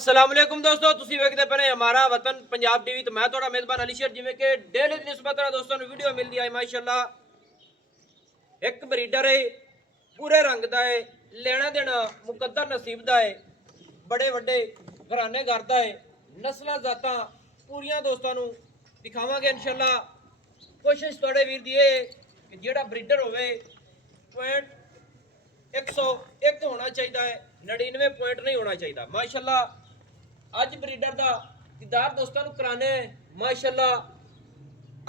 अस्सलामुअलैकुम दोस्तों, तुसी वेखदे पे हमारा वतन पंजाब टीवी। तो मैं थोड़ा मेजबान अली शेर जिमें कि डेली निस्बत दोस्तों वीडियो मिलती है माशाल्लाह। एक ब्रीडर है, पूरे रंग का है, लेना देना मुकद्दर नसीब का है, बड़े बड़े घराने घर का है, नस्ल जात पूरिया दोस्तों दिखावे इंशाल्लाह। कोशिश थोड़े वीर दी है कि जोड़ा ब्रीडर होवे पॉइंट 101 होना चाहिए है, 99 पॉइंट नहीं होना चाहिए माशाल्लाह। अज ब्रीडर का दीदार दोस्तों कराने माशाल्लाह।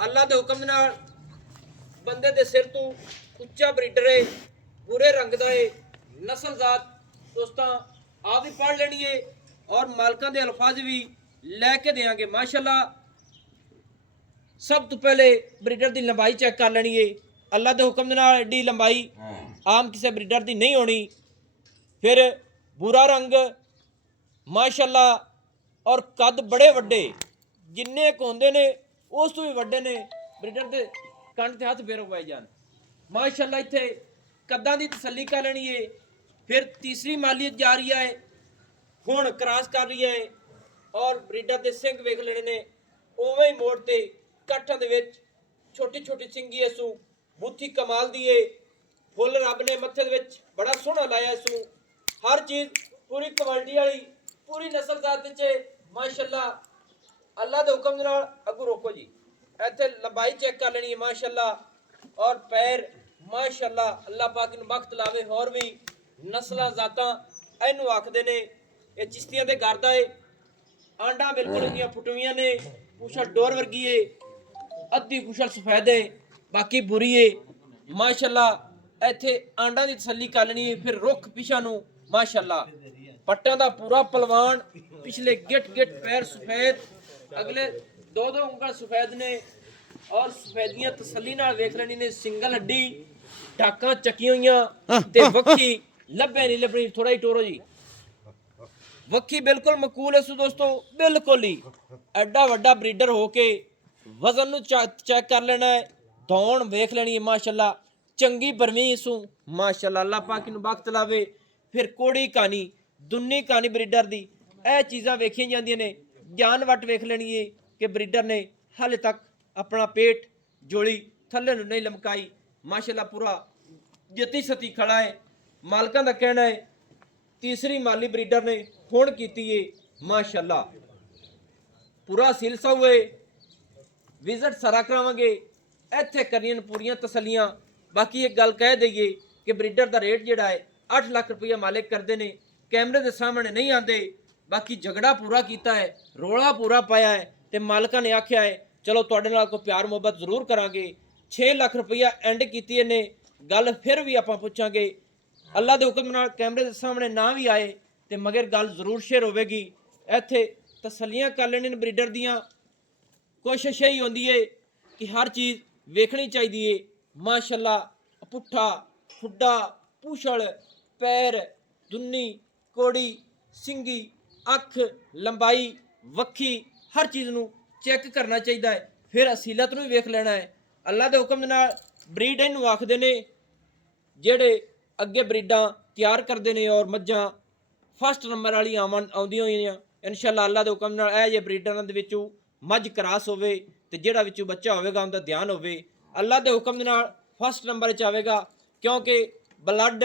अल्लाह के हुक्म नाल बंदे दे सिर तो उच्चा ब्रीडर है, पूरे रंग का है, नस्ल जात दोस्तों आप भी पढ़ लेनी है और मालकां दे अल्फाज भी लैके देंगे माशाल्लाह। सब तो पहले ब्रीडर की लंबाई चेक कर लेनी है। अल्लाह के हुक्म नाल एडी लंबाई आम किसी ब्रीडर की नहीं होनी। फिर बुरा रंग माशाल्लाह और कद बड़े वड्डे जिन्ने होंदे ने उस तो भी वड्डे ने ब्रीडर के कंध ते हथ फेर उगाई जान माशाल्लाह। इत्थे कद्दां दी तसल्ली कर लेनी है। फिर तीसरी मालियत जा रही है, हुण क्रॉस कर रही है और ब्रीडर के सिंग वेख लेने ने उवें ही मोड़ ते कट्ठां दे विच छोटी छोटी सिंगी इसू बुत्थी कमाल दी है, फुल रब ने मत्थे दे विच बड़ा सोहना लाया इसू। हर चीज़ पूरी क्वालिटी वाली पूरी नस्ल जात च माशाल्लाह। अल्लाह के हुक्म नाल अगू रोको जी, इत्थे लंबाई चेक कर लेनी है माशाल्लाह। और पैर माशाल्लाह अल्लाह पाक नूं बख्त लावे। होर भी नस्लां जातां इहनूं आखदे ने, ये चिश्तियां दे घर दा है। आंडा बिल्कुल इन्नियां फुटवियां ने, कुशल डोर वर्गी है, अद्धी कुशल सफेद है, बाकी बुरी है माशाल्लाह। इत्थे आंडा की तसल्ली कर लेनी है। फिर रुख पिछा नूं माशाल्लाह पट्टां दा पूरा पलवान, पिछले गिट गिट पैर सफेद, अगले दो दो उंगल सफेद ने और सफेदियां तसल्ली नाल वेख लेनी ने। सिंगल हड्डी टाकां चकियां होईयां ते वक्खी लब्भे नहीं लभनी। थोड़ा ही टोरो जी, वक्खी बिल्कुल मकूल है दोस्तों, बिल्कुल ही एडा वड्डा ब्रीडर हो के वजन नूं चेक कर लेना है, दौड़ वेख लेनी है माशाल्लाह। चंगी बरमी इसू माशाल्लाह, अल्लाह पाक नूं बख्त लावे। फिर कोड़ी कहानी दुन्नी कहानी ब्रीडर दी यह चीज़ां वेखियां जांदियां ने। जान वट वेख लेनी है कि ब्रीडर ने हाले तक अपना पेट जोड़ी थल्ले नूं नहीं लमकाई माशाल्लाह, पूरा जती सती खड़ा है। मालकां दा कहना है तीसरी माली ब्रीडर ने हुण कीती है माशाल्लाह। पूरा सिलसा हुए विजिट सारा करावांगे, इत्थे करनियां पूरियां तसल्लियां। बाकी एक गल कह दईए कि ब्रीडर का रेट जिहड़ा है 8 लाख रुपया मालिक करते हैं, कैमरे के सामने नहीं आते। बाकी झगड़ा पूरा किया है, रोला पूरा पाया है, तो मालिका ने आख्या है चलो तुहाडे नाल कोई प्यार मुहब्बत जरूर करांगे। 6 लाख रुपया एंड की ने गल फिर भी आपां पुछांगे। अल्लाह के हुक्म नाल कैमरे के सामने ना भी आए तो मगर गल जरूर शेयर होगी। इत्थे तसल्लियां कर लेने ब्रीडर दियां। कोशिश यही होंदी है कि हर चीज़ वेखनी चाहिए माशाल्लाह। पुट्ठा ठुड्डा पूछल पैर दुन्नी कोड़ी सिंगी अख लंबाई वक्खी हर चीज़ नूं चेक करना चाहिए है। फिर असीलत नूं वेख लेना है। अल्लाह के हुक्म नाल ब्रीड इहनूं आखदे ने जेड़े अगे ब्रीडां तैयार करते हैं और मज्जां फस्ट नंबर वाली आउंदियां होईयां इंशाल्लाह। अल्लाह के हुक्म नाल जे ब्रीडरां दे विचों मझ क्रॉस होवे ते जेड़ा विचों बच्चा होवेगा उनका ध्यान होवे, अल्लाह के हुक्म नाल फस्ट नंबर च आवेगा। क्योंकि ब्लड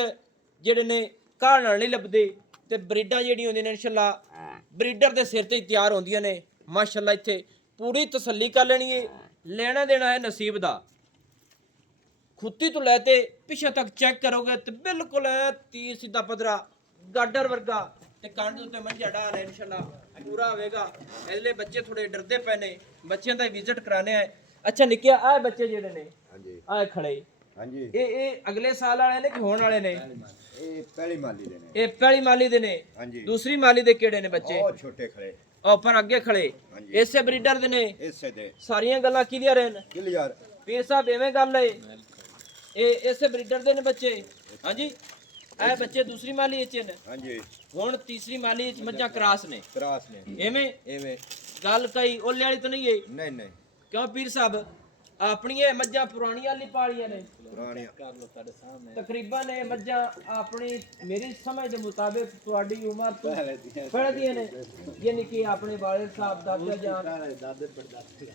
जेड़े ने घाल नाल नहीं लभदे ते ब्रीडां जेहड़ियां होंदियां ने इंशाल्लाह ब्रीडर के सिर ते तैयार होंदियां ने माशाल्लाह। इत्थे पूरी तसल्ली कर लेनी है, लेना देना है नसीब दा। खुत्ती तो लैते पिछे तक चेक करोगे तो बिल्कुल है तीर सीधा पदरा गाडर वर्गा ते कंध उत्ते मंझा डाल है इंशाल्लाह पूरा होवेगा। इसलिए बच्चे थोड़े डरदे पे ने, बच्चों का विजिट कराने है। अच्छा निक्के आ बच्चे जेडे ने आ खड़े ये अगले साल वाले ने कि होने वाले ने? पहली माली दे ने। ये पहली माली दे ने। दूसरी माली दे केड़े ने बच्चे? ओ छोटे खड़े और पर अगे खड़े इसे ब्रीडर दे ने। इसे दे सारियां गल्लां क्लियर हैं? क्लियर। पीर साहब एवें गल है ये इसे ब्रीडर दे ने बच्चे? हां जी ए बच्चे दूसरी माली च ने। हां जी हुण तीसरी माली च मज्जां क्रॉस ने। क्रॉस ने एवें एवें गल कई ओले वाली तो नहीं है? नहीं नहीं। क्यों पीर साहब ਆਪਣੀਆਂ ਮੱਝਾਂ ਪੁਰਾਣੀਆਂ ਲਈ ਪਾਲੀਆਂ ਨੇ ਪੁਰਾਣੀਆਂ ਤਕਰੀਬਨ ਇਹ ਮੱਝਾਂ ਆਪਣੀ ਮੇਰੀ ਸਮਝ ਦੇ ਮੁਤਾਬਿਕ ਤੁਹਾਡੀ ਉਮਰ ਤੋਂ ਪਹਿਲੇ ਦੀਆਂ ਨੇ ਯਾਨੀ ਕਿ ਆਪਣੇ ਵਾਲਿਦ ਸਾਹਿਬ ਦਾਦਾ ਜਾਨ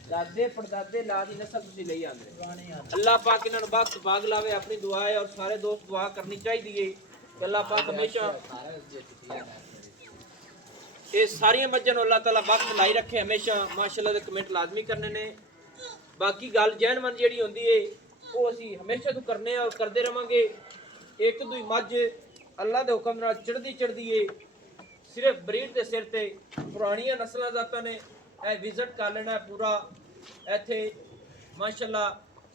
ਦਾਦੇ ਪੜਦਾਦੇ ਲਾ ਦੀ ਨਸਲ ਤੁਸੀਂ ਲਈ ਆਂਦੇ ਅੱਲਾਹ ਪਾਕ ਇਹਨਾਂ ਨੂੰ ਬਖਤ ਬਾਗ ਲਾਵੇ ਆਪਣੀ ਦੁਆ ਹੈ ਔਰ ਸਾਰੇ ਦੋਸਤ ਦੁਆ ਕਰਨੀ ਚਾਹੀਦੀ ਹੈ ਕਿ ਅੱਲਾਹ ਪਾਕ ਹਮੇਸ਼ਾ ਇਹ ਸਾਰੀਆਂ ਮੱਝਾਂ ਨੂੰ ਅੱਲਾਹ ਤਾਲਾ ਬਖਤ ਲਾਈ ਰੱਖੇ ਹਮੇਸ਼ਾ ਮਾਸ਼ਾਅੱਲਾ ਦੇ ਕਮੈਂਟ ਲਾਜ਼ਮੀ ਕਰਨੇ ਨੇ ਬਾਕੀ ਗੱਲ ਜਹਿਨਮੰਦ ਜਿਹੜੀ ਹੁੰਦੀ ਏ ਉਹ ਅਸੀਂ ਹਮੇਸ਼ਾ ਤੋਂ ਕਰਨੇ ਆ ਔਰ ਕਰਦੇ ਰਵਾਂਗੇ ਇੱਕ ਦੂਈ ਮੱਝ ਅੱਲਾਹ ਦੇ ਹੁਕਮ ਨਾਲ ਚੜਦੀ ਏ ਸਿਰਫ ਬਰੀਡ ਦੇ ਸਿਰ ਤੇ ਪੁਰਾਣੀਆਂ ਨਸਲਾਂ ਜ਼ਾਤਾਂ ਨੇ ਇਹ ਵਿਜ਼ਿਟ ਕਰ ਲੈਣਾ ਪੂਰਾ ਇੱਥੇ ਮਾਸ਼ਾਅੱਲਾ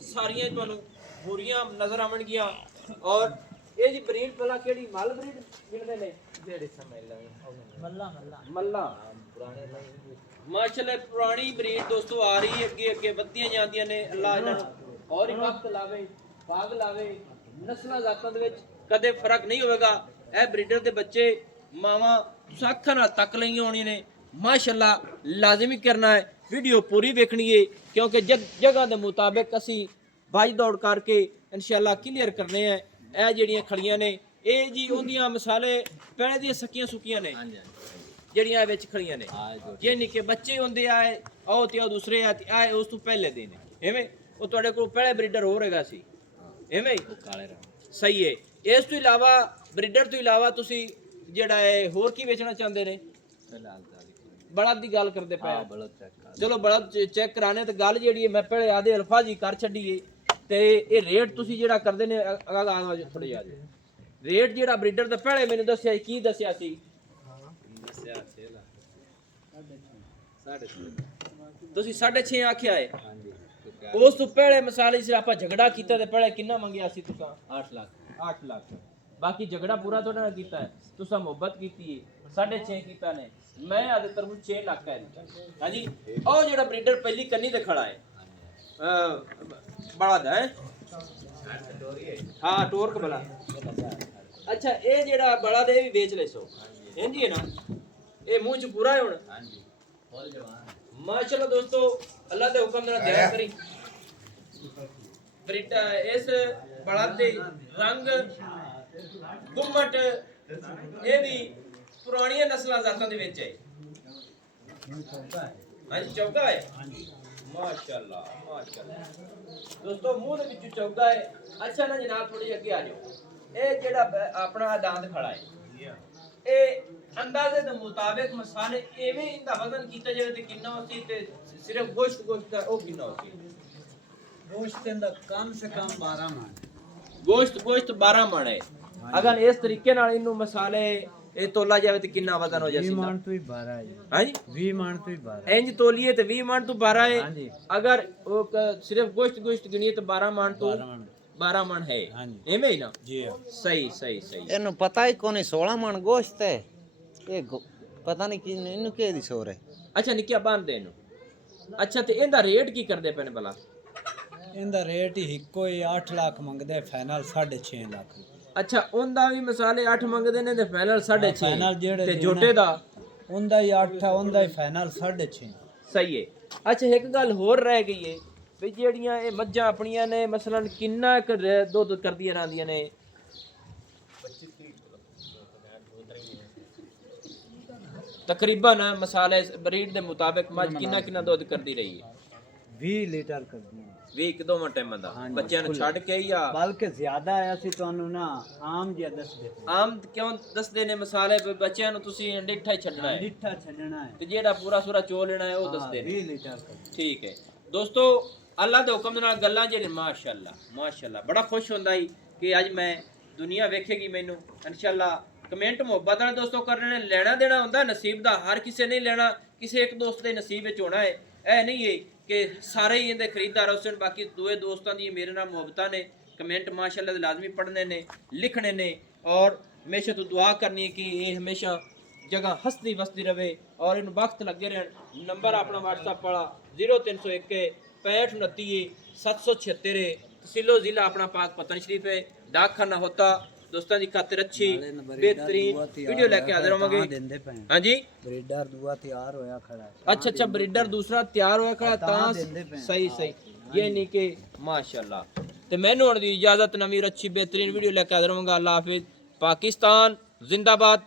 ਸਾਰੀਆਂ ਤੁਹਾਨੂੰ ਬੁਰੀਆਂ ਨਜ਼ਰ ਆਵਣਗੀਆਂ ਔਰ ਇਹ ਜੀ ਬਰੀਡ ਭਲਾ ਕਿਹੜੀ ਮੱਲ ਬਰੀਡ ਮਿਲਦੇ ਨੇ ਜਿਹੜੇ ਸਮਝ ਲਓ ਮੱਲਾ ਪੁਰਾਣੇ ਮਾਸ਼ਾਅੱਲਾ ਪੁਰਾਣੀ ਬਰੀਡ ਦੋਸਤੋ ਆ ਰਹੀ ਅੱਗੇ ਵੱਧਦੀਆਂ ਜਾਂਦੀਆਂ ਨੇ ਅੱਲਾਹ ਇਹਨਾਂ ਨੂੰ ਔਰ ਹੀ ਵਕਤ ਲਾਵੇ ਬਾਗ ਲਾਵੇ ਨਸਲਾਂ ਜ਼ਾਤਾਂ ਦੇ ਵਿੱਚ ਕਦੇ ਫਰਕ ਨਹੀਂ ਹੋਵੇਗਾ ਇਹ ਬਰੀਡਰ ਦੇ ਬੱਚੇ ਮਾਵਾਂ ਤੁਸੀਂ ਅੱਖਾਂ ਨਾਲ ਤੱਕ ਲਈਆਂ ਹੋਣੀਆਂ ਨੇ ਮਾਸ਼ਾਅੱਲਾ ਲਾਜ਼ਮੀ ਕਰਨਾ ਹੈ ਵੀਡੀਓ ਪੂਰੀ ਵੇਖਣੀ ਹੈ ਕਿਉਂਕਿ ਜਗ੍ਹਾ ਦੇ ਮੁਤਾਬਿਕ ਅਸੀਂ ਭੱਜ ਦੌੜ ਕਰਕੇ ਇਨਸ਼ਾਅੱਲਾ ਕਲੀਅਰ ਕਰਨੇ ਆ ਇਹ ਜਿਹੜੀਆਂ ਖੜੀਆਂ ਨੇ ਇਹ ਜੀ ਉਹਦੀਆਂ ਮਿਸਾਲੇ ਪਹਿਲੇ ਦੀਆਂ ਸਕੀਆਂ ਸੁਕੀਆਂ ਨੇ ਜਿਹੜੀਆਂ ਵਿੱਚ ਖੜੀਆਂ ਨੇ ਯਾਨੀ ਕਿ ਬੱਚੇ ਹੁੰਦੇ ਆਏ ਉਹ ਤੇ ਉਹ ਦੂਸਰੇ ਆਏ ਉਸ ਤੋਂ ਪਹਿਲੇ ਦੇ ਨੇ ਐਵੇਂ ਉਹ ਤੁਹਾਡੇ ਕੋਲ ਪਹਿਲੇ ਬਰੀਡਰ ਹੋਰ ਹੈਗਾ ਸੀ ਐਵੇਂ ਹੀ ਕਾਲੇ ਰੰਗ ਸਹੀ ਹੈ ਇਸ ਤੋਂ ਇਲਾਵਾ ਬਰੀਡਰ ਤੋਂ ਇਲਾਵਾ ਤੁਸੀਂ ਜਿਹੜਾ ਹੈ ਹੋਰ ਕੀ ਵੇਚਣਾ ਚਾਹੁੰਦੇ ਨੇ ਬਲਦ ਦੀ ਗੱਲ ਕਰਦੇ ਪਏ ਚਲੋ ਬਲਦ ਚੈੱਕ ਕਰਾਣੇ ਤੇ ਗੱਲ ਜਿਹੜੀ ਹੈ ਮੈਂ ਪਹਿਲੇ ਆਦੇ ਅਲਫਾਜ਼ ਹੀ ਕਰ ਛੱਡੀਏ ਤੇ ਇਹ ਰੇਟ ਤੁਸੀਂ ਜਿਹੜਾ ਕਰਦੇ ਨੇ ਥੋੜੀ ਜਿਹਾ ਰੇਟ ਜਿਹੜਾ ਬਰੀਡਰ ਦਾ ਪਹਿਲੇ ਮੈਨੂੰ ਦੱਸਿਆ ਕੀ ਦੱਸਿਆ ਸੀ ਤੁਸੀਂ 6.5 ਆਖਿਆ ਹੈ ਉਸ ਤੋਂ ਪਹਿਲੇ ਮਿਸਾਲ ਇਸ ਆਪਾਂ ਝਗੜਾ ਕੀਤਾ ਤੇ ਪਹਿਲੇ ਕਿੰਨਾ ਮੰਗਿਆ ਸੀ ਤੁਸੀਂ 8 ਲੱਖ ਬਾਕੀ ਝਗੜਾ ਪੂਰਾ ਤੁਹਾਡੇ ਨਾਲ ਕੀਤਾ ਹੈ ਤੁਸੀਂ ਮੁਹੱਬਤ ਕੀਤੀ ਹੈ 6.5 ਕੀਤਾ ਨੇ ਮੈਂ ਆਦੇ ਤਰਫੋਂ 6 ਲੱਖ ਹੈ ਹਾਂਜੀ ਉਹ ਜਿਹੜਾ ਬਰੀਡਰ ਪਹਿਲੀ ਕੰਨੀ ਤੇ ਖੜਾ ਹੈ ਬੜਾ ਦਾ ਹੈ ਹਾਂ ਟੋਰਕ ਬਲਾ ਅੱਛਾ ਇਹ ਜਿਹੜਾ ਬੜਾ ਦੇ ਵੀ ਵੇਚ ਲੈ ਸੋ ਇੰਜੀ ਹੈ ਨਾ ਇਹ ਮੂੰਹ ਚ ਪੂਰਾ ਹੈ ਹੁਣ ਹਾਂਜੀ ਫੁੱਲ ਜਵਾਨ ਮਾਸ਼ਾਅੱਲਾ ਦੋਸਤੋ ਅੱਲਾਹ ਦੇ ਹੁਕਮ ਨਾਲ ਤਿਆਰ ਕਰੀ ਬਰੀਡਾ ਇਸ ਬੜਾ ਦੇ ਰੰਗ ਗੁੰਮਟ ਇਹ ਵੀ ਪੁਰਾਣੀਆਂ ਨਸਲਾਂ ਜ਼ਾਤਾਂ ਦੇ ਵਿੱਚ ਹੈ ਹਾਂਜੀ ਚੌਗਾ ਹੈ ਹਾਂਜੀ ਮਾਸ਼ਾਅੱਲਾ ਦੋਸਤੋ ਮੂੰਹ ਦੇ ਵਿੱਚ ਚੌਗਾ ਹੈ ਅੱਛਾ ਨਾ ਜਨਾਬ ਥੋੜੀ ਅੱਗੇ ਆ ਜਾਓ ਇਹ ਜਿਹੜਾ ਆਪਣਾ ਦੰਦ ਖੜਾ ਹੈ ਇਹ ਅੰਦਾਜ਼ੇ ਦੇ ਮੁਤਾਬਿਕ ਮਸਾਲੇ ਐਵੇਂ ਇਹਦਾ ਵਜ਼ਨ ਕੀਤਾ ਜਾਵੇ ਤੇ ਕਿੰਨਾ ਹੋਸੀ ਤੇ ਸਿਰਫ ਗੋਸ਼ਤ ਦਾ ਉਹ ਕਿੰਨਾ ਹੋਸੀ ਗੋਸ਼ਤ ਦਾ ਕਮ ਸੇ ਕਮ 12 ਮਣ ਗੋਸ਼ਤ 12 ਮਣ ਹੈ ਅਗਰ ਇਸ ਤਰੀਕੇ ਨਾਲ ਇਹਨੂੰ ਮਸਾਲੇ ਇਹ ਤੋਲਾ ਜਾਵੇ ਤੇ ਕਿੰਨਾ ਵਜ਼ਨ ਹੋ ਜਾਸੀ 20 ਮਣ ਤੋਂ ਹੀ 12 ਹੈ ਹਾਂਜੀ 20 ਮਣ ਤੋਂ ਹੀ 12 ਇੰਜ ਤੋਲੀਏ ਤੇ 20 ਮਣ ਤੋਂ 12 ਹੈ ਅਗਰ ਉਹ ਸਿਰਫ ਗੋਸ਼ਤ ਗਿਣੀਏ ਤੇ 12 ਮਣ ਤੋਂ 12 ਮਣ ਹੈ ਐਵੇਂ ਹੀ ਨਾ ਜੀ ਸਹੀ ਇਹਨੂੰ ਪਤਾ ਹੀ ਕੋਨੀ 16 ਮਣ ਗੋਸ਼ਤ ਹੈ ਇਹ ਪਤਾ ਨਹੀਂ ਕਿ ਇਹਨੂੰ ਕਿਹਦੀ ਸੋਰ ਹੈ ਅੱਛਾ ਨਿੱਕਿਆ ਬੰਦੇ ਇਹਨੂੰ ਅੱਛਾ ਤੇ ਇਹਦਾ ਰੇਟ ਕੀ ਕਰਦੇ ਪੈਣ ਭਲਾ ਇਹਦਾ ਰੇਟ ਹੀ ਇੱਕੋ ਹੀ 8 ਲੱਖ ਮੰਗਦੇ ਫਾਈਨਲ 6.5 ਲੱਖ ਅੱਛਾ ਉਹਦਾ ਵੀ ਮਸਾਲੇ 8 ਮੰਗਦੇ ਨੇ ਤੇ ਫਾਈਨਲ 6.5 ਫਾਈਨਲ ਜਿਹੜੇ ਤੇ ਜੋਟੇ ਦਾ ਉਹਦਾ ਹੀ 8 ਹੈ ਉਹਦਾ ਹੀ ਫਾਈਨਲ 6.5 ਸਹੀ ਹੈ ਅੱਛਾ ਇੱਕ ਗੱਲ ਹੋਰ ਰਹਿ ਗਈ ਹੈ ਵੀ ਜਿਹੜੀਆਂ ਇਹ ਮੱਝਾਂ ਆਪਣੀਆਂ ਨੇ ਮਸਲਨ ਕਿੰਨਾ ਕੁ ਦੁੱਧ ਕਰਦੀਆਂ ਰਹਿੰਦੀਆਂ ਨੇ ਤਕਰੀਬਨ ਮਸਾਲੇ ਬਰੀਡ ਦੇ ਮੁਤਾਬਿਕ ਮੱਝ ਕਿੰਨਾ ਦੁੱਧ ਕਰਦੀ ਰਹੀ ਹੈ 20 ਲੀਟਰ ਕਰਦੀ ਹੈ 20 ਦੋਵਾਂ ਟਾਈਮਾਂ ਦਾ ਬੱਚਿਆਂ ਨੂੰ ਛੱਡ ਕੇ ਜਾਂ ਬਲਕਿ ਜ਼ਿਆਦਾ ਆਇਆ ਸੀ ਤੁਹਾਨੂੰ ਨਾ ਆਮ ਜਿਹਾ ਦੱਸਦੇ ਆਮ ਕਿਉਂ ਦੱਸਦੇ ਨੇ ਮਸਾਲੇ ਬੱਚਿਆਂ ਨੂੰ ਤੁਸੀਂ ਡਿੱਠਾ ਹੀ ਛੱਡਣਾ ਹੈ ਡਿੱਠਾ ਛੱਡਣਾ ਹੈ ਤੇ ਜਿਹੜਾ ਪੂਰਾ ਸੂਰਾ ਚੋ ਲੈਣਾ ਹੈ ਉਹ ਦੱਸਦੇ ਨੇ 20 ਲੀਟਰ ਠੀਕ ਹੈ ਦੋਸਤੋ ਅੱਲਾਹ ਦੇ ਹੁਕਮ ਦੇ ਨਾਲ ਗੱਲਾਂ ਜਿਹੜੇ ਮਾਸ਼ਾਅੱਲਾ ਬੜਾ ਖੁਸ਼ ਹੁੰਦਾ ਹੀ ਕਿ ਅੱਜ ਮੈਂ ਦੁਨੀਆ ਵੇਖੇਗੀ ਮੈਨੂੰ ਇਨਸ਼ਾਅੱਲਾ ਕਮੈਂਟ ਮੁਹੱਬਤ ਨਾਲ ਦੋਸਤੋ ਕਰਨੇ ਨੇ ਲੈਣਾ ਦੇਣਾ ਹੁੰਦਾ ਨਸੀਬ ਦਾ ਹਰ ਕਿਸੇ ਨਹੀਂ ਲੈਣਾ ਕਿਸੇ ਇੱਕ ਦੋਸਤ ਦੇ ਨਸੀਬ ਵਿੱਚ ਹੋਣਾ ਹੈ ਇਹ ਨਹੀਂ ਹੈ ਕਿ ਸਾਰੇ ਹੀ ਇਹਦੇ ਖਰੀਦਦਾਰ ਹੋਸਣ ਬਾਕੀ ਦੋਏ ਦੋਸਤਾਂ ਦੀ ਮੇਰੇ ਨਾਲ ਮੁਹੱਬਤਾਂ ਨੇ ਕਮੈਂਟ ਮਾਸ਼ਾਅੱਲਾ ਦੇ ਲਾਜ਼ਮੀ ਪੜ੍ਹਨੇ ਨੇ ਲਿਖਣੇ ਨੇ ਔਰ ਹਮੇਸ਼ਾ ਤੋਂ ਦੁਆ ਕਰਨੀ ਹੈ ਕਿ ਇਹ ਹਮੇਸ਼ਾ ਜਗ੍ਹਾ ਹੱਸਦੀ ਵਸਦੀ ਰਵੇ ਔਰ ਇਹਨੂੰ ਵਕਤ ਲੱਗੇ ਰਹਿਣ ਨੰਬਰ ਆਪਣਾ WhatsApp ਵਾਲਾ 0301 6529 776 तहसीलो जिला अपना पाक पतन शरीफ है डाकखाना होता दोस्तों की खातिर अच्छी बेहतरीन वीडियो लेके हाजिर होवांगे हां जी ब्रीडर दूआ तैयार होया खड़ा है अच्छा ब्रीडर दूसरा तैयार होया खड़ा ता सही ਯਾਨੀ ਕਿ ਮਾਸ਼ਾਅੱਲਾ। ਤੇ ਮੈਨੂੰ ਹੁਣ ਦੀ ਇਜਾਜ਼ਤ, ਨਵੀਂ ਅੱਛੀ बेहतरीन वीडियो लेकर हाजिर होऊंगा। अल्लाह हाफिज। पाकिस्तान जिंदाबाद।